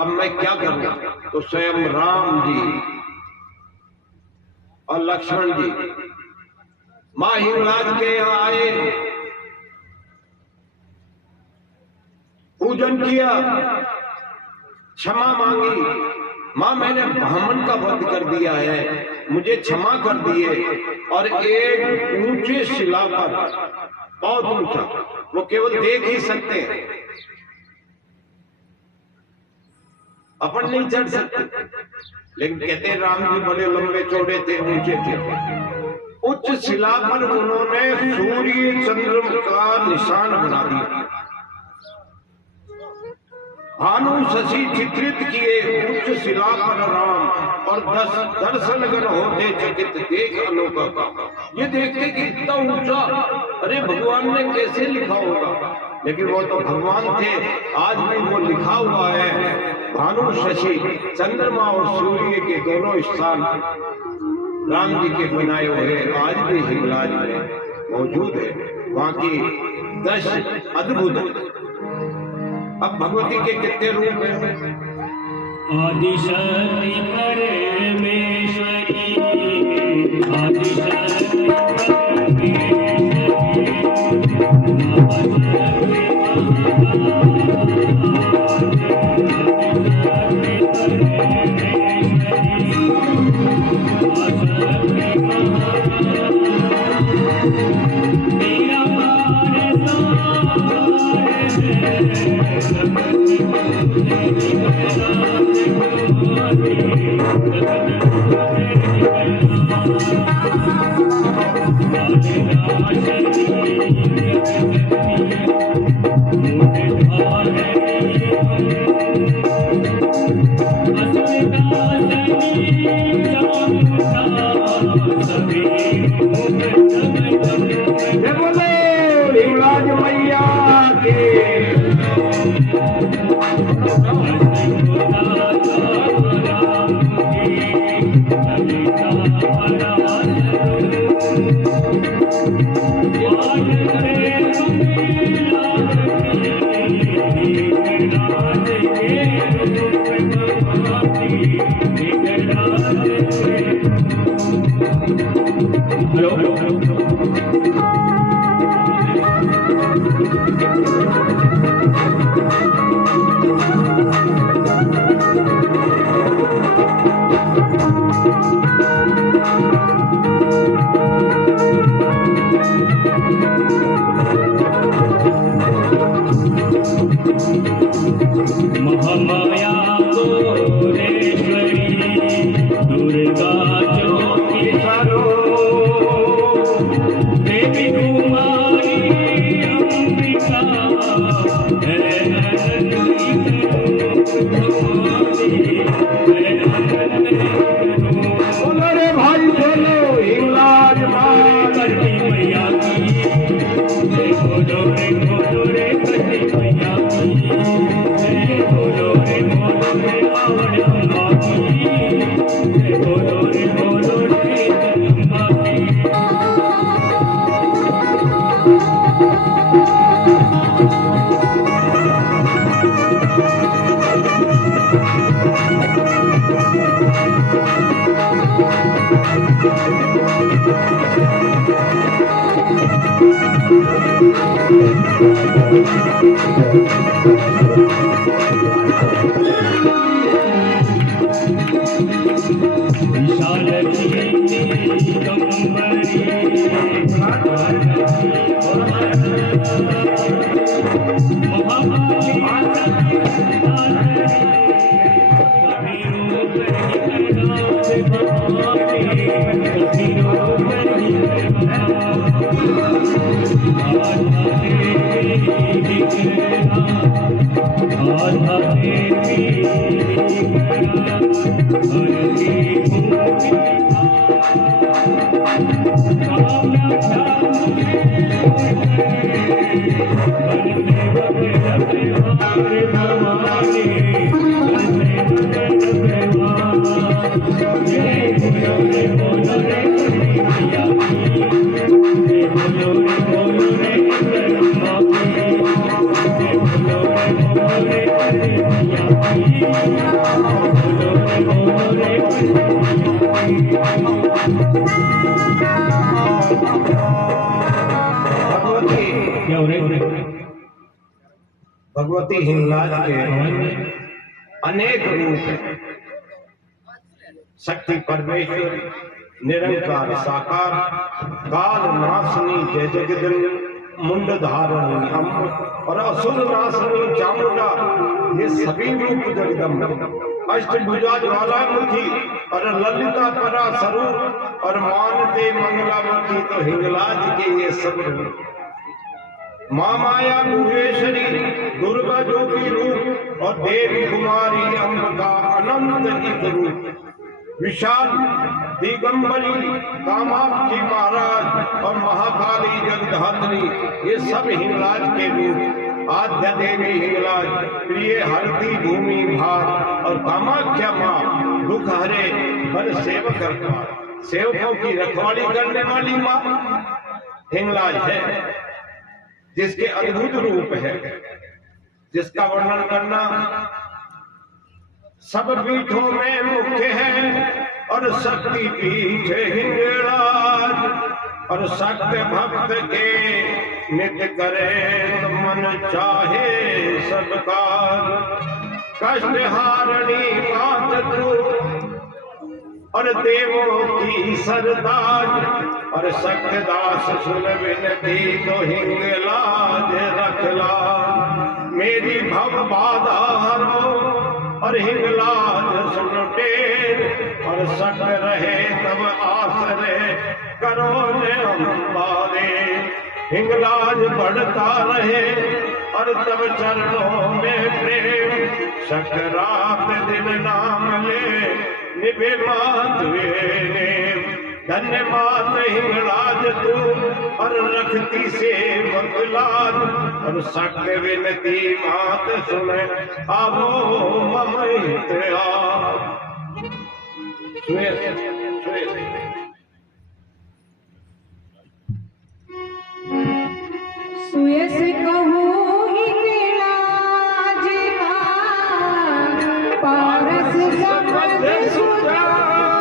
अब मैं क्या करूं। तो स्वयं राम जी और लक्ष्मण जी मां हिंगलाज के यहाँ आए, पूजन किया, क्षमा मांगी। मां मैंने ब्राह्मण का वध कर दिया है, मुझे क्षमा कर दिए। और एक ऊंचे शिला पर, बहुत ऊंचा, वो केवल देख ही सकते हैं, अपन नहीं चढ़ सकते। लेकिन कहते हैं राम जी बड़े लंबे चौड़े थे, ऊंचे थे। उच्च शिला पर उन्होंने सूर्य चंद्र का निशान बना दिया। भानु शशि चित्रित किए उच्च शिला पर राम, और दर्शन गण होते चकित देख अनोखा काम। ये देखते कि इतना ऊंचा, अरे भगवान ने कैसे लिखा होगा, लेकिन वो तो भगवान थे। आज भी वो लिखा हुआ है, भानु शशि, चंद्रमा और सूर्य के दोनों स्थान राम जी के बनाए हुए आज भी हिंगलाज में मौजूद है। वहां की दृश्य अद्भुत है। अब भगवती के कितने रूप हैं? आदिशक्ति परमेश्वरी, आदिशक्ति परमेश्वरी, बोलो रे कन्हैया की जय, बोलो रे आवड़ अम्मा की जय, बोलो रे जगदम्बा की। विशाल दिगंबरी भगवती हिंगलाज के अनेक रूप हैं। शक्ति परमेश्वरी, निरंकार साकार, काल नाशनी जय जगदम्बा, मुंड धारणी अम्ब और असुर नाशनी चामुंडा, ये सभी रूप जगदम्बा। अष्टभुजा ज्वालामुखी और ललिता परा स्वरूप और मानते मंगलामुखी तो हिंगलाज के ये सब रूप। माँ माया भुवेश्वरी, दुर्गा जो की रूप और देवी कुमारी अंबिका अनंत एक रूप। विशाल दिगंबरी, कामाक्षी महाराज और महाकाली जगधात्री, ये सब हिंगलाज के रूप। आद्य देवी हिंगलाज, प्रिय हरती भूमि भार और कामाख्या माँ दुख हरे हर सेवक करता, सेवकों की रखवाली करने वाली माँ हिंगलाज है, जिसके अद्भुत रूप है, जिसका वर्णन करना सब पीठों में मुख्य है। और शक्ति पीठ हिंगलाज, और शक्त भक्त के नित्य करे मन चाहे सबका। कष्ट हारणी मात तू और देवों की सरदार, और शक्त दास सुन विनती तो हिंगलाज रखला। मेरी भव बाधा हरो और हिंगलाज सुन टेर, और शक्त रहे तब आसरे करो ने अम्बारे। हिंगलाज बढ़ता रहे और तब चरणों में प्रेम, शक्त रात दिन नाम ले निभे मात वे नेम। धन्य मात हिंगलाज तू और रखती सेवक लाज, और शक्त विनती मात सुने आवो मम हित आप। सुयस कहूँ हिंगलाज का, पारस समझ सुजान।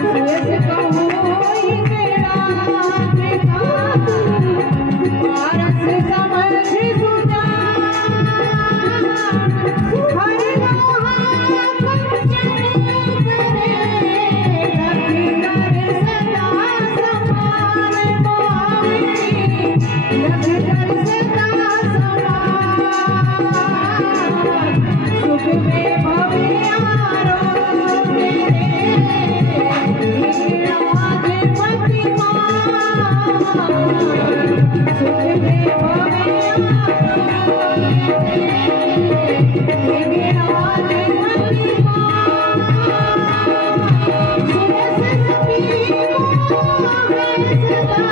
सुयस कहूँ हिंगलाज का, पारस समझ सुजान। हर लोहा कंचन करे, रवि कर सदा समान मोहावे। लग कर सदा समान, सुख में भवियारो तेरे। हिंगलाज प्रतिमान, सुख में भवियारो तेरे। हिंगलाज प्रतिमान, सुरस सभी मोह है सदा।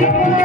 Thank you.